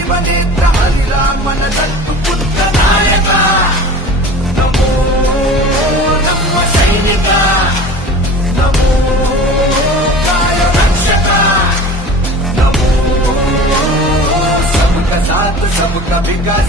ಶಿವನೇತ್ರ ಹರಿರಾಮನ ದತ್ತು ಪುತ್ರ ನಾಯಕ ನಮೋ ನಮ್ಮ ಸೈನಿಕ ನಮೋ ಕಾಯ ರಕ್ಷಕ ನಮೋ सबका साथ सबका विकास